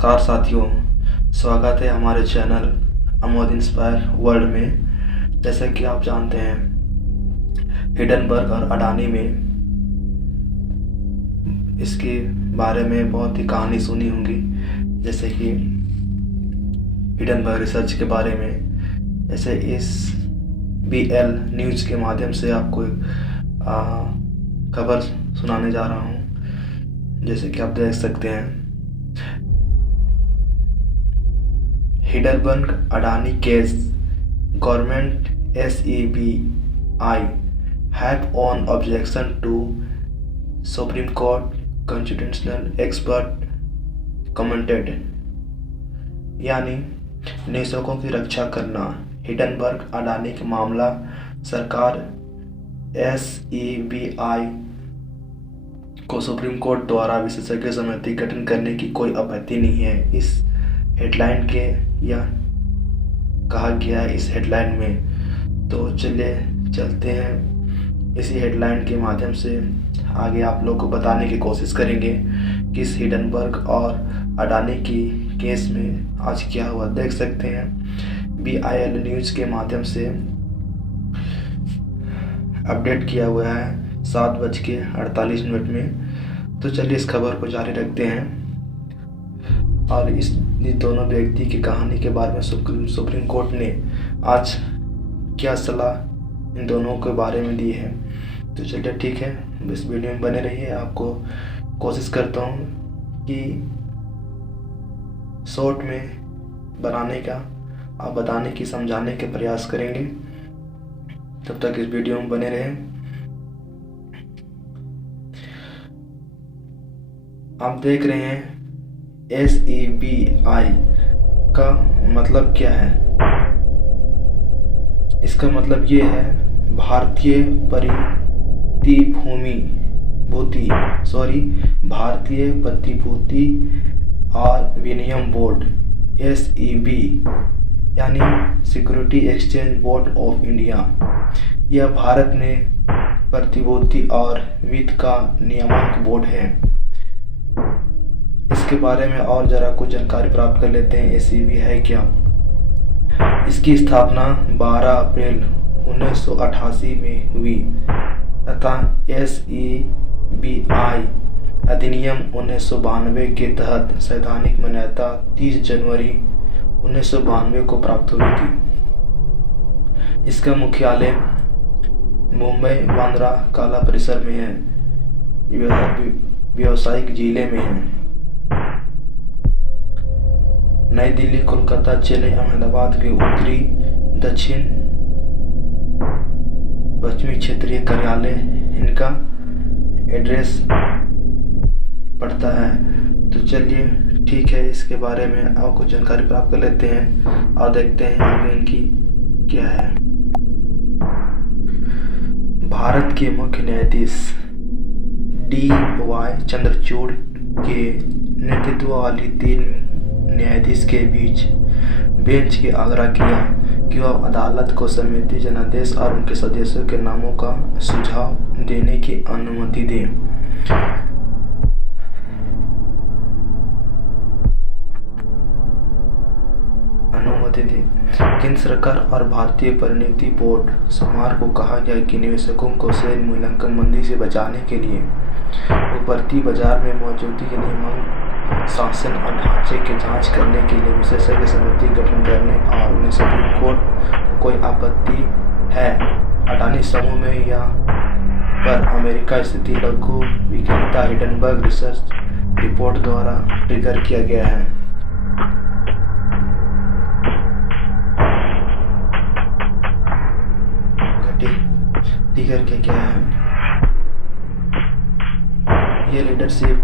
नमस्कार साथियों, स्वागत है हमारे चैनल अमोद इंस्पायर वर्ल्ड में। जैसे कि आप जानते हैं, हिडनबर्ग और अडानी में इसके बारे में बहुत ही कहानी सुनी होंगी। जैसे कि हिडनबर्ग रिसर्च के बारे में, जैसे इस BL न्यूज़ के माध्यम से आपको एक खबर सुनाने जा रहा हूँ। जैसे कि आप देख सकते हैं, Hindenburg Adani case, government SEBI have on objection to Supreme Court constitutional expert commented। यानी निवेशकों की रक्षा करना। हिडनबर्ग अडानी का मामला, सरकार SEBI को सुप्रीम कोर्ट द्वारा विशेषज्ञ समिति गठन करने की कोई आपत्ति नहीं है। इस हेडलाइन के यह कहा गया है इस हेडलाइन में। तो चलिए चलते हैं, इसी हेडलाइन के माध्यम से आगे आप लोग को बताने की कोशिश करेंगे कि इस हिडनबर्ग और अडानी की केस में आज क्या हुआ। देख सकते हैं BIL न्यूज़ के माध्यम से अपडेट किया हुआ है 7:48 में। तो चलिए इस खबर को जारी रखते हैं और इस दोनों व्यक्ति की कहानी के बारे में सुप्रीम कोर्ट ने आज क्या सलाह इन दोनों के बारे में दी है। तो चलिए ठीक है, इस वीडियो में बने रहिए। आपको कोशिश करता हूँ कि शॉर्ट में बनाने का आप बताने की समझाने के प्रयास करेंगे। तब तक इस वीडियो में बने रहें। आप देख रहे हैं SEBI का मतलब क्या है। इसका मतलब ये है भारतीय प्रतिभूति और विनिमय बोर्ड SEB यानी security exchange board of India. यह भारत में प्रतिभूति और वित्त का नियामक बोर्ड है। इसके बारे में और ज़रा कुछ जानकारी प्राप्त कर लेते हैं। SEB है क्या। इसकी स्थापना 12 अप्रैल 1988 में हुई तथा SEBI अधिनियम 1992 के तहत संवैधानिक मान्यता 30 जनवरी 1992 को प्राप्त हुई थी। इसका मुख्यालय मुंबई बांद्रा काला परिसर में है। व्यावसायिक जिले में है। नई दिल्ली, कोलकाता, चेन्नई, अहमदाबाद के उत्तरी, दक्षिण, पश्चिमी क्षेत्रीय कार्यालय इनका एड्रेस पड़ता है। तो चलिए ठीक है, इसके बारे में और कुछ जानकारी प्राप्त कर लेते हैं और देखते हैं आगे इनकी क्या है। भारत के मुख्य न्यायाधीश DY चंद्रचूड़ के नेतृत्व वाली 3 न्यायाधीश के बीच बेंच के आग्रह किया कि वह अदालत को समिति जनादेश और उनके सदस्यों के नामों का सुझाव देने की अनुमति दे। केंद्र सरकार और भारतीय परिणति बोर्ड सोमवार को कहा गया कि निवेशकों को शेयर मूल्यांकन मंदी से बचाने के लिए उभरती बाजार में मौजूदगी नियमन शासन और ढांचे की जांच करने के लिए विशेषज्ञ समिति गठन करने और उन्हें सुप्रीम कोर्ट को कोई आपत्ति है। अडानी समूह में या पर अमेरिका स्थिति लघु विक्रेता हिडनबर्ग रिसर्च रिपोर्ट द्वारा ट्रिगर किया गया है। ट्रिगर क्या है। ये लीडरशिप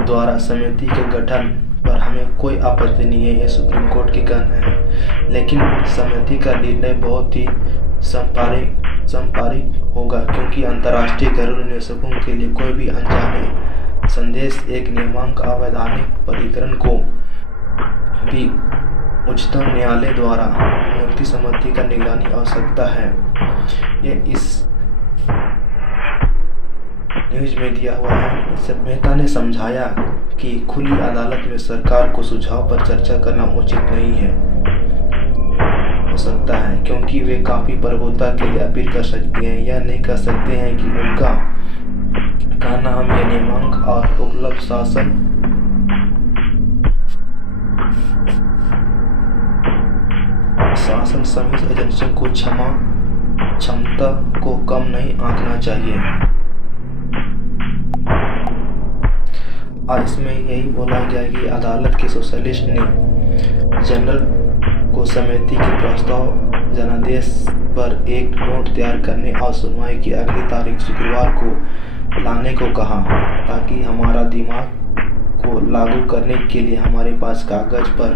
द्वारा समिति के गठन पर हमें कोई आपत्ति नहीं है, यह सुप्रीम कोर्ट की कहना है। लेकिन समिति का निर्णय बहुत ही संपारिक होगा, क्योंकि अंतर्राष्ट्रीय घरेलू निवेशकों के लिए कोई भी अनजाने संदेश एक नियामक अवैधानिक प्राधिकरण को भी उच्चतम न्यायालय द्वारा नियुक्त समिति का निगरानी आवश्यकता है। यह इस न्यूज में दिया हुआ है। सभ्यता ने समझाया कि खुली अदालत में सरकार को सुझाव पर चर्चा करना उचित नहीं है हो सकता है, क्योंकि वे काफी प्रभुता के लिए अपील कर सकते हैं या नहीं कर सकते हैं कि उनका कहना हम ये नियमांक और उपलब्ध शासन समिति एजेंसियों को क्षमता को कम नहीं आंकना चाहिए। और इसमें यही बोला गया कि अदालत के सोशलिस्ट ने जनरल को समिति के प्रस्ताव जनादेश पर एक नोट तैयार करने और सुनवाई की अगली तारीख शुक्रवार को लाने को कहा, ताकि हमारा दिमाग को लागू करने के लिए हमारे पास कागज पर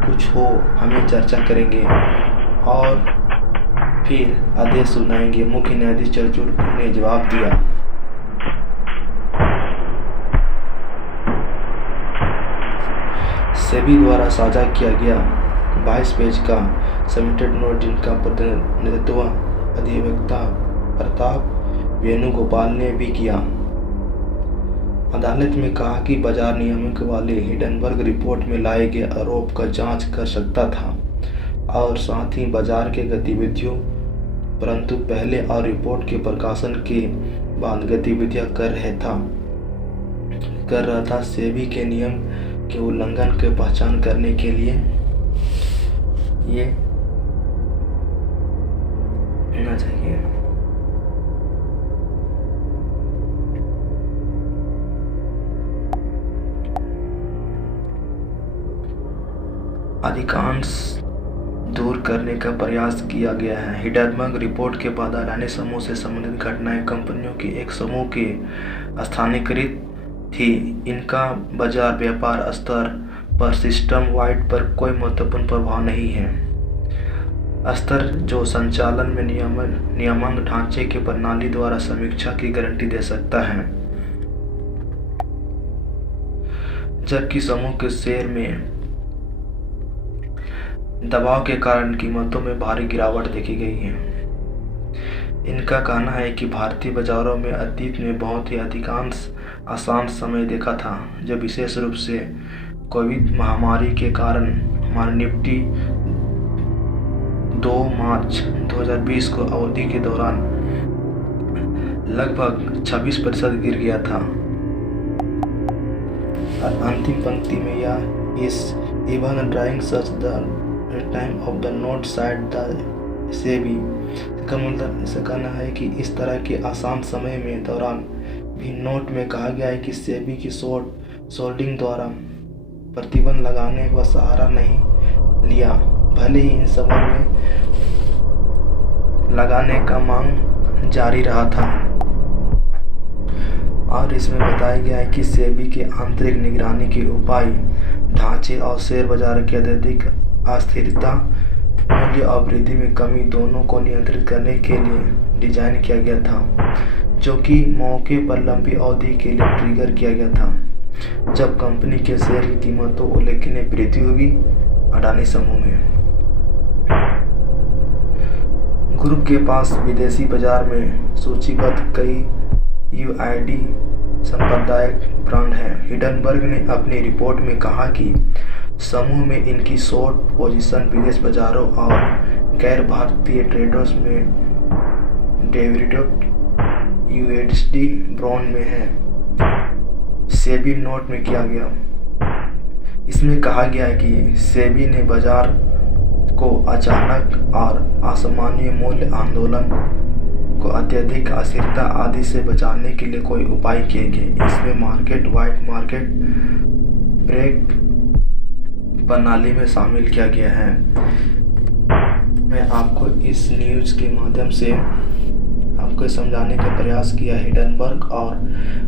कुछ हो। हमें चर्चा करेंगे और फिर आदेश सुनाएंगे। मुख्य न्यायाधीश चंद्रचूड़ ने जवाब दिया। सेबी द्वारा साझा किया गया 22 पेज का सबमिटेड नोट, जिनका प्रतिनिधित्व अधिवक्ता प्रताप वेणुगोपाल ने भी किया, अदालत में कहा कि बाजार नियामक वाले हिंडनबर्ग रिपोर्ट में लाए गए आरोप का जांच कर सकता था और साथ ही बाजार के गतिविधियों, परंतु पहले और रिपोर्ट के प्रकाशन के बाद गतिविधियां कर रहा था। सेबी के नियम के उल्लंघन की पहचान करने के लिए ये होना चाहिए। अधिकांश दूर करने का प्रयास किया गया है। हिंडनबर्ग रिपोर्ट के बाद अडानी समूह से संबंधित घटनाएं कंपनियों के एक समूह के स्थानीयकृत थी। इनका बाजार व्यापार स्तर पर सिस्टम वाइड पर कोई महत्वपूर्ण प्रभाव नहीं है। स्तर जो संचालन में नियामक ढांचे के प्रणाली द्वारा समीक्षा की गारंटी दे सकता है, जबकि समूह के शेयर में दबाव के कारण कीमतों में भारी गिरावट देखी गई है। इनका कहना है कि भारतीय बाजारों में अतीत में बहुत ही अधिकांश आसान समय देखा था, जब विशेष रूप से कोविड महामारी के कारण हमारी निफ्टी 2 मार्च 2020 को अवधि के दौरान लगभग 26% गिर गया था। अंतिम पंक्ति में यह इस even drawing such the time of the note side the SEBI का मतलब ऐसा कहना है कि इस तरह के आसान समय में दौरान भी नोट में कहा गया है कि सेबी की शोल्डिंग द्वारा प्रतिबंध लगाने का सहारा नहीं लिया, भले ही इन समय में लगाने का मांग जारी रहा था। और इसमें बताया गया है कि सेबी के आंतरिक निगरानी के उपाय ढांचे और शेयर बाजार की अत्यधिक अस्थिरता, मूल्य और वृद्धि में कमी दोनों को नियंत्रित करने के लिए डिजाइन किया गया था, जो कि मौके पर लंबी अवधि के लिए ट्रिगर किया गया था जब कंपनी के शेयर की कीमतों उल्लेखनीय वृद्धि हुई। अडानी समूह में ग्रुप के पास विदेशी बाजार में सूचीबद्ध कई यूआईडी सांप्रदायिक ब्रांड हैं। हिंडनबर्ग ने अपनी रिपोर्ट में कहा कि समूह में इनकी शॉर्ट पोजीशन विदेश बाजारों और गैर भारतीय ट्रेडर्स में डेरिवेटिव यूएसडी बॉन्ड में है। सेबी नोट में किया गया। इसमें कहा गया है कि सेबी ने बाजार को अचानक और असामान्य मूल्य आंदोलन को अत्यधिक अस्थिरता आदि से बचाने के लिए कोई उपाय किए गए। इसमें मार्केट वाइड मार्केट ब्रेक प्रणाली में शामिल किया गया है। मैं आपको इस न्यूज़ के माध्यम से आपको समझाने का प्रयास किया हिंडनबर्ग और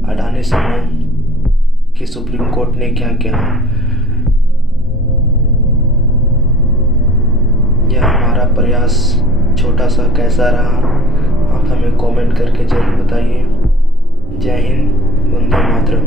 अडानी समूह की सुप्रीम कोर्ट ने क्या किया। यह हमारा प्रयास छोटा सा कैसा रहा, आप हमें कमेंट करके जरूर बताइए। जय हिंद, वंदे मातरम।